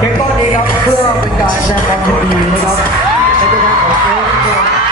เป็นก้อนนี้ครับเพื่อเป็นการแสดงความยินดีนะครับในตัวของผมเอง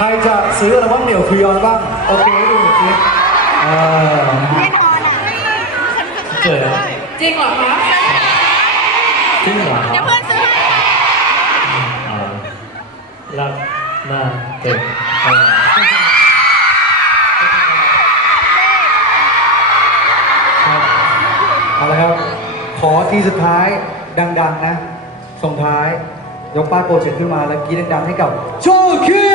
ใครจะซื้ออะไรบ้างเดี่ยวคืยอนบ้าง โอเคดูสิไม่นอนอะเกิดอจริงเหรอคะจริงเหรอเดี๋ยวเพื่อนซื้อให้เออรักมาเด็กเอาละครับ ขอทีสุดท้ายดัง ๆ นะ ส่งท้าย ยกป้าโปรเจกต์ขึ้นมาแล้วกีดัง ๆ ให้กับโชคคือ